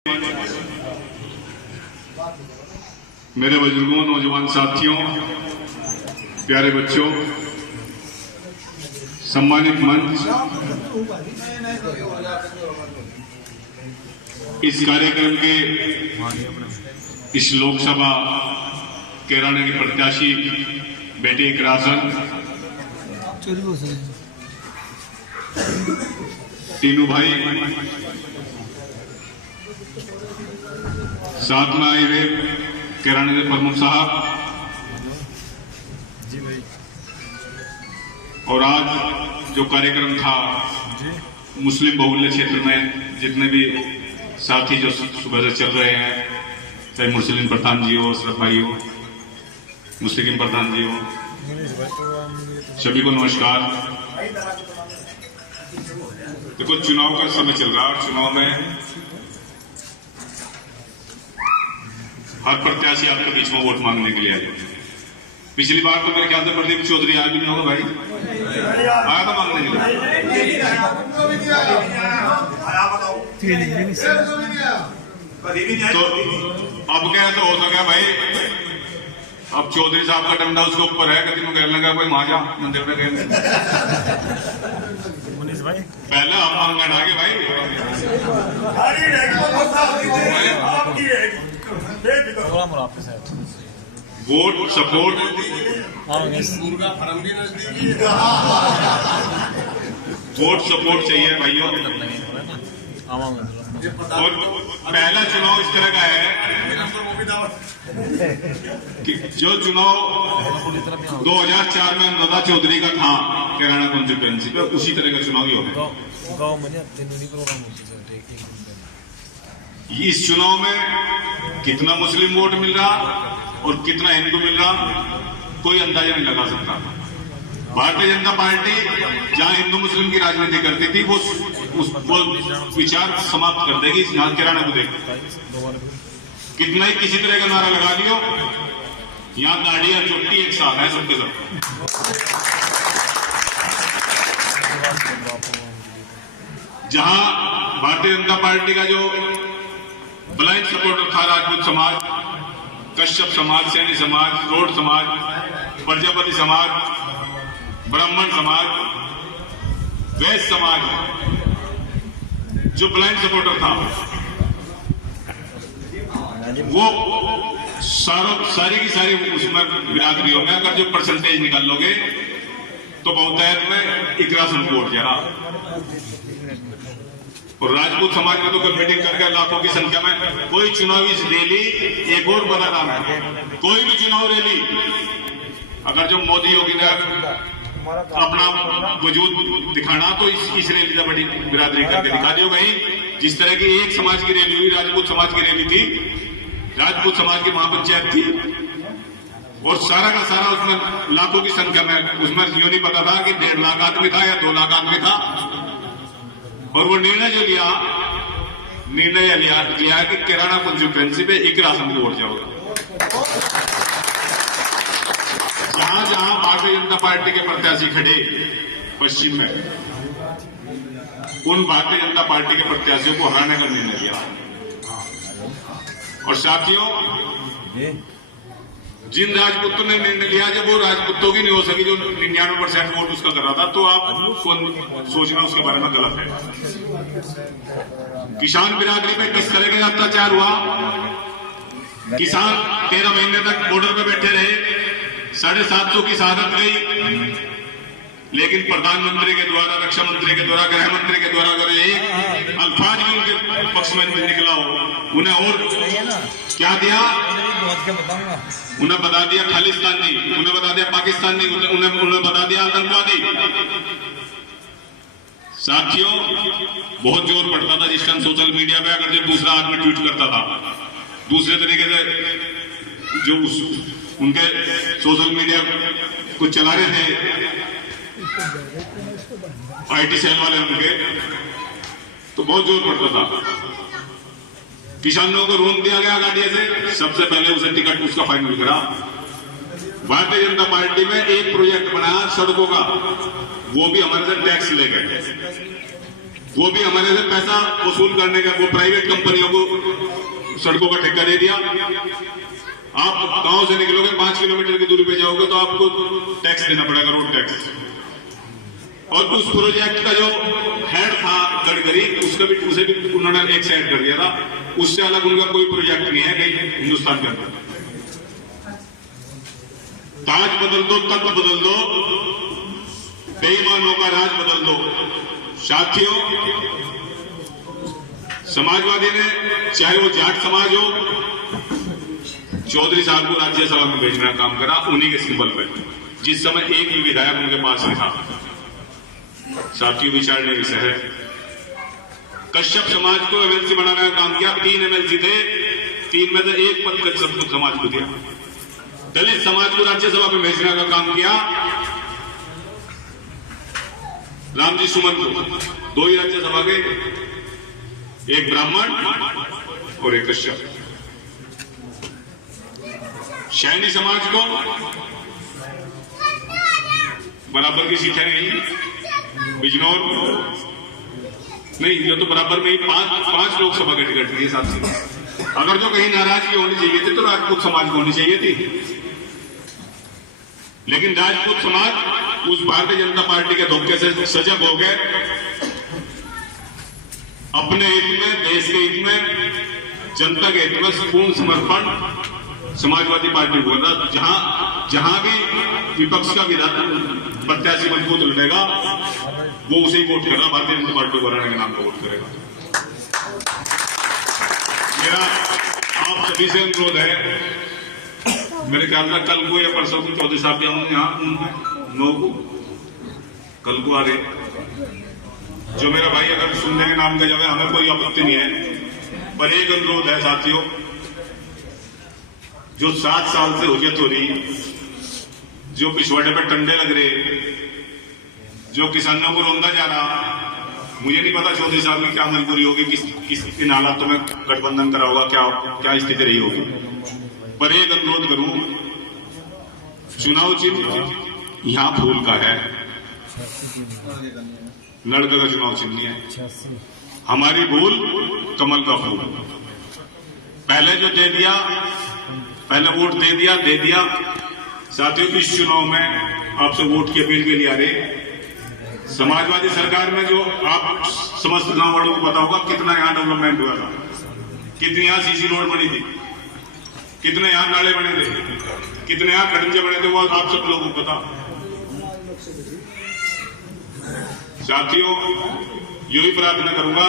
मेरे बुजुर्गों, नौजवान साथियों, प्यारे बच्चों, सम्मानित मंच, इस कार्यक्रम के इस लोकसभा कैराना की प्रत्याशी बेटी इकरासन, तीनों भाई, साथ में आए हुए कैराना के प्रमुख साहब, और आज जो कार्यक्रम था मुस्लिम बहुल्य क्षेत्र में जितने भी साथी जो सुबह से चल रहे हैं, चाहे मुस्लिम प्रधान जी हो, अशरफ भाई हो, मुस्लिम प्रधान जी हो, सभी को नमस्कार। देखो, चुनाव का समय चल रहा है और चुनाव में हर प्रत्याशी आपके बीच में वोट मांगने के लिए आए। पिछली बार तो मेरे ख्याल से प्रदीप चौधरी आया भी नहीं होगा भाई, आया था मांगने के लिए। तो अब क्या तो हो सका भाई, अब चौधरी साहब का डंडा उसके ऊपर है, कभी कहने लगा कोई माजा मंदिर में गए पहले हम मांगना आगे भाई। वोट सपोर्ट वोट सपोर्ट चाहिए भाइयों। और पहला चुनाव इस तरह का है कि जो चुनाव 2004 में अनुराधा चौधरी का था कैराना कॉन्स्टिट्यूएंसी पे, उसी तरह का चुनाव ही होगा। इस चुनाव में कितना मुस्लिम वोट मिल रहा और कितना हिंदू मिल रहा कोई अंदाजा नहीं लगा सकता। भारतीय जनता पार्टी जहां हिंदू मुस्लिम की राजनीति करती थी वो विचार समाप्त कर देगी यहाँ कैराना को देख। कितना ही किसी तरह का नारा लगा लियो, यहाँ गाड़ियां चुट्टी एक साथ है सबके सब। जहां भारतीय जनता पार्टी का जो ब्लाइंड सपोर्टर था राजपूत समाज, कश्यप समाज, सैनी समाज, रोड समाज, प्रजापति समाज, ब्राह्मण समाज, वैश्य समाज, जो ब्लाइंड सपोर्टर था वो सारी की सारी उसमें बिरादरियों में अगर जो परसेंटेज निकाल लोगे तो बहुतायत में इकरासन वोट जरा। और राजपूत समाज में तो मीटिंग करके लाखों की संख्या में कोई चुनावी रैली, एक और बड़ा नाम है, कोई भी चुनाव रैली अगर जो मोदी योगी ने अपना वजूद दिखाना तो इस रैली का बड़ी बिरादरी करके दिखा दी गई। जिस तरह की एक समाज की रैली हुई, राजपूत समाज की रैली थी, राजपूत समाज की महापंचायत थी और सारा का सारा उसमें लाखों की संख्या में, उसमें यूं नहीं पता था कि 1.5 लाख आदमी था या 2 लाख आदमी था। और वो निर्णय जो लिया कि कैराना कॉन्स्टिट्यूएंसी पे इकरासन को वोट जाओगे। जहां जहां भारतीय जनता पार्टी के प्रत्याशी खड़े पश्चिम में, उन भारतीय जनता पार्टी के प्रत्याशियों को हराने का निर्णय लिया। और साथियों, जिन राजपूतों ने निर्णय लिया, जब वो राजपूतों की नहीं हो सकी जो 99% वोट उसका कर रहा था, तो आप सोचना उसके बारे में गलत है। किसान बिरादरी पे किस तरह का अत्याचार हुआ। किसान 13 महीने तक बॉर्डर पे बैठे रहे, 750 की शहादत गई, लेकिन प्रधानमंत्री के द्वारा, रक्षा मंत्री के द्वारा, गृह मंत्री के द्वारा अगर एक अल्फाज भी उनके पक्ष में निकला हो, उन्हें और क्या दिया, उन्हें बता दिया खालिस्तानी, उन्हें बता दिया पाकिस्तानी, उन्हें बता दिया आतंकवादी। साथियों, बहुत जोर पड़ता था जिस टाइम सोशल मीडिया पे अगर जो दूसरा आदमी ट्वीट करता था, दूसरे तरीके से जो उनके सोशल मीडिया को चला रहे थे आईटी सेल वाले उनके, तो बहुत जोर पड़ता था। किसानों को रोक दिया गया गाड़ियों से, सबसे पहले उसे टिकट उसका फाइनल करा। भारतीय जनता पार्टी में एक प्रोजेक्ट बनाया सड़कों का, वो भी हमारे से टैक्स ले गए। वो भी हमारे से पैसा वसूल करने का, वो प्राइवेट कंपनियों को सड़कों का ठेका दे दिया। आप गांव से निकलोगे 5 किलोमीटर की दूरी पे जाओगे तो आपको टैक्स देना पड़ेगा, रोड टैक्स। और उस प्रोजेक्ट का जो हेड था गडकरी, उसे भी उन्होंने एक साइड कर दिया था। उससे अलग उनका कोई प्रोजेक्ट नहीं है कहीं हिंदुस्तान के अंदर। ताज बदल दो, तख्त बदल दो, बेईमानों का राज बदल दो। साथियों, समाजवादी ने, चाहे वो जाट समाज हो, चौधरी साहब को राज्यसभा में भेजने का काम करा उन्हीं के सिंबल पर, जिस समय एक भी विधायक उनके पास नहीं था। साथियों, विचारने विषय है। कश्यप समाज को एमएलसी बनाने का काम किया, 3 एमएलसी थे, 3 में से 1 पद कश्यप समाज को दिया। दलित समाज को राज्यसभा में भेजने का काम किया रामजी सुमन को, 2 ही राज्यसभा के, एक ब्राह्मण और एक कश्यप। शैनी समाज को बराबर की सीटें नहीं, बिजनौर नहीं, ये तो बराबर में ही 5 लोकसभा के टिकट दिए साथ से। अगर जो कहीं नाराजगी होनी चाहिए थी तो राजपूत समाज को होनी चाहिए थी, लेकिन राजपूत समाज उस भारतीय जनता पार्टी के धोखे से सजग हो गए। अपने हित में, देश के हित में, जनता के हित में पूर्ण समर्पण समाजवादी पार्टी को था। जहां भी विपक्ष का प्रत्याशी मजबूत लड़ेगा वो उसे ही वोट करेगा, भारतीय जनता पार्टी को हराने के नाम पर वोट करेगा। मेरा आप सभी से अनुरोध है, मेरे ख्याल में कल को या परसों को चौधरी साहब भी यहाँ 9 को, कल को आ रहे, जो मेरा भाई अगर सुनने के नाम का जाए, हमें कोई आपत्ति नहीं है, पर एक अनुरोध है साथियों, जो 7 साल से हुज्जत हो रही, जो पिछवाड़े पर टंडे लग रहे, जो किसानों को रोंदा जा रहा, मुझे नहीं पता चौधरी साहब में क्या मजबूरी होगी, किन हालातों में गठबंधन करा होगा, क्या स्थिति रही होगी। पर एक अनुरोध करूं, चुनाव चिन्ह यहां फूल का है, लड़का का चुनाव चिन्ह नहीं है। हमारी भूल कमल का फूल, पहले जो दे दिया, पहले वोट दे दिया। साथियों, इस चुनाव में आपसे वोट की अपील के लिए आ रहे। समाजवादी सरकार में जो आप समस्त गांव वालों को पता होगा कितना यहां डेवलपमेंट हुआ था, कितनी यहां सीसी रोड बनी थी, कितने यहां नाले बने थे, कितने यहां खड़ंजे बने थे, वो आप सब लोगों को पता। साथियों, यही प्रार्थना करूंगा